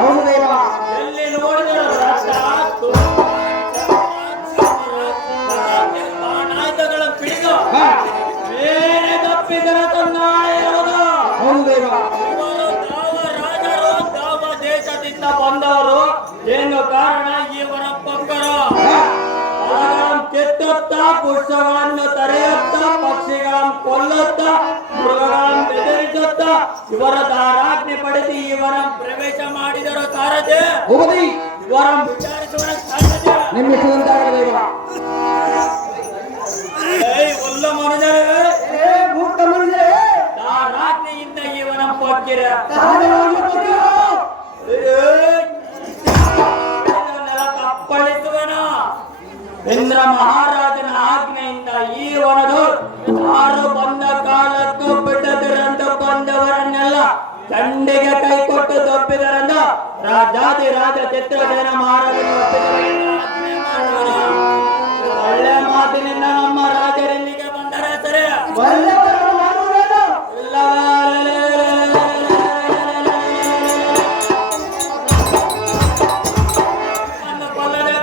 ಹೌದು ದೇವ. ಎಲ್ಲಿ ನೋಡಿದ್ರು ಬಾಣಾಯುಧಗಳ ಪಿಡಿದು ಬೇರೆ ತಪ್ಪಿದರ ತಂದಾಳೆ ಇರುವುದು. ಹೌದು ದೇವ. ಇವರು ದಾವ ರಾಜರು, ದಾವ ದೇಶದಿಂದ ಬಂದವರು. ಏನು ಕಾರಣ? ಇವರ ಪಕ್ಕರು ಕೆತ್ತುತ್ತ, ಪುಷ್ಪಗಳನ್ನು ತರೆಯುತ್ತ, ಪಕ್ಷಿಗಳನ್ನು ಕೊಲ್ಲುತ್ತ, ಮೃಗಗಳನ್ನು ಬೆದರಿಸುತ್ತ ಇವರ ದಾರಾಜ್ಞೆ ಪಡೆದು ಇವರ ಪ್ರವೇಶ ಮಾಡಿದರು. ಸಾರಥಿ ಇವರ ವಿಚಾರಿಸುವ ಸಾಧ್ಯತೆ ನಿಮ್ಮಿಸುವಂತಾಗಲಿ ದೇವ. ಉಲ್ಲ ಮನುಜರೇ, ಮೂರ್ಖ ಮನುಜರೇ, ದಾರಾಜ್ಞೆಯಿಂದ ಇವನ ಪಕ್ಕಿರ ಕಪ್ಪಳಿಸುವನ. ಇಂದ್ರ ಮಹಾರಾಜನ ಆಜ್ಞೆಯಿಂದ ಈ ವನದು ಯಾರು ಬಂದ ಕಾಲಕ್ಕೂ ಬಿಡದಿರಂತ ಬಂದವರನ್ನೆಲ್ಲ ಚಂಡಿಗೆ ಕೈ ಕೊಟ್ಟು ತಪ್ಪಿದರಂದ ರಾಜಾದಿ ರಾಜ ಚಿತ್ರಸೇನ ಮಹಾರಾಜನ ಆಜ್ಞೆ ಮಾಡುವನು. ಒಳ್ಳೆ ಮಾತಿನಿಂದ ನಮ್ಮ ರಾಜರೆಲ್ಲಿಗೆ ಬಂದರೆ ಸರಿ. ಕೊಲ್ಲದೆ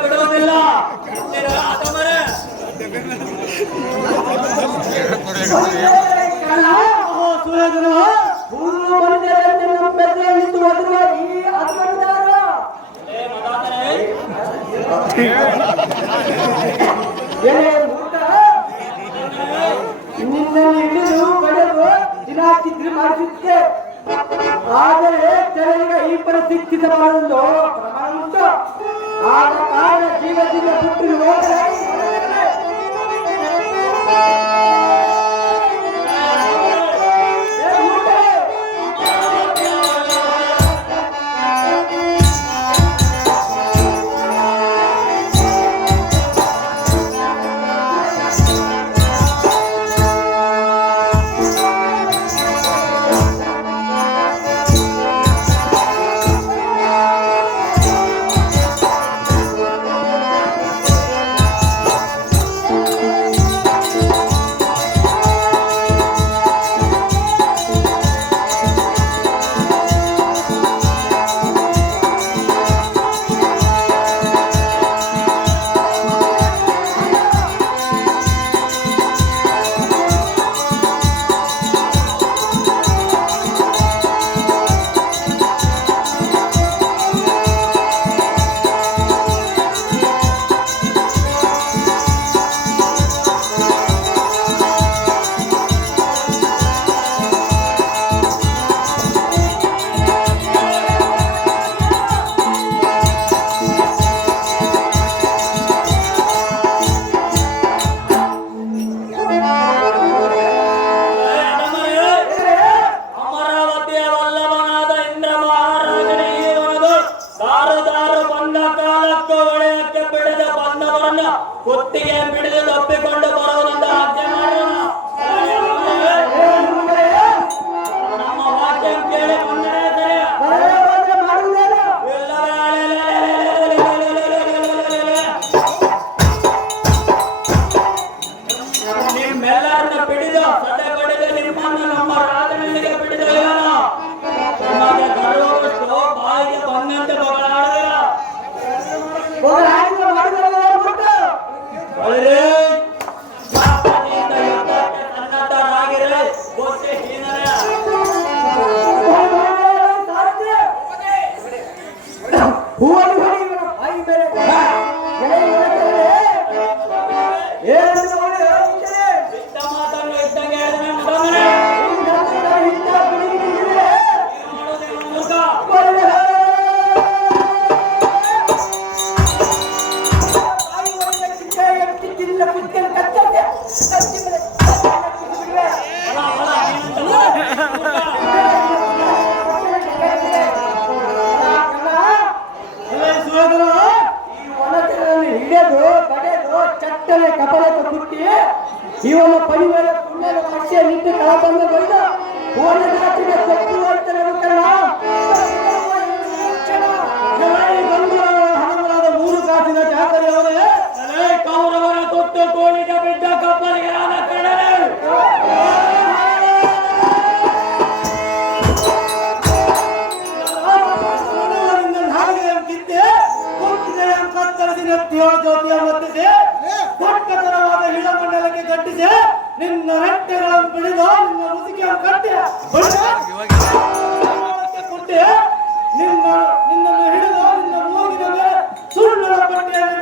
ಬಿಡುವುದಿಲ್ಲ. ಆದರೆ ಜನರಿಗೆ ಈ ಪರಿಸ್ಥಿತಿ ಮಾಡಲು ಪ್ರಮಾಣ ಉಂಟು. ಆದ ಕಾರಣ ಜೀವದಿಂದ ಬಿಟ್ಟು ಹೋದರೆ ಕುತ್ತಿಗೆ ಬಿಡಿದು ತಪ್ಪಿಕೊಂಡು ಬರುವಂತ ಆಜ್ಞೆ ಮಾಡೋಣ. ನಮ್ಮ ವಾಕ್ಯ ಕೇಳಿ ಬಂದರೆ ನಿಮ್ಮೆಲ್ಲರನ್ನ ಬಿಡಿದು ಸದೆ ಬಡಿದು ನಿಮ್ಮನ್ನು ನಮ್ಮ ರಾಜನಿಗೆ ಬಿಡಿದು ನಿಮಗೆ ಗರ್ವವಿಟ್ಟು ಬಾಯಿಗೆ ಬಂದಂತೆ ಬಗಳಾಡುವ ಸನ್ನದ್ಧರಾಗಿರಲಿ. ನೆತ್ತಿಯೋ ಜ್ಯೋತಿಯ ಮತ್ತಿಸಿ ದೊಡ್ಡತನವಾದ ಹಿಳಮಂಡಲಕ್ಕೆ ಗಟ್ಟಿಸಿ ನಿನ್ನ ರೆಟ್ಟೆಗಳನ್ನು ಬಿಡಿದು ನಿನ್ನ ಮುಸುಕಿಯನ್ನು ಕಟ್ಟಿ ಕೊಟ್ಟಿ ನಿನ್ನನ್ನು ಹಿಡಿದು ನಿನ್ನ ಮೂಗಿನ ಮೇಲೆ ಸುಳ್ಳುಗಳ ಪಟ್ಟಿಯನ್ನು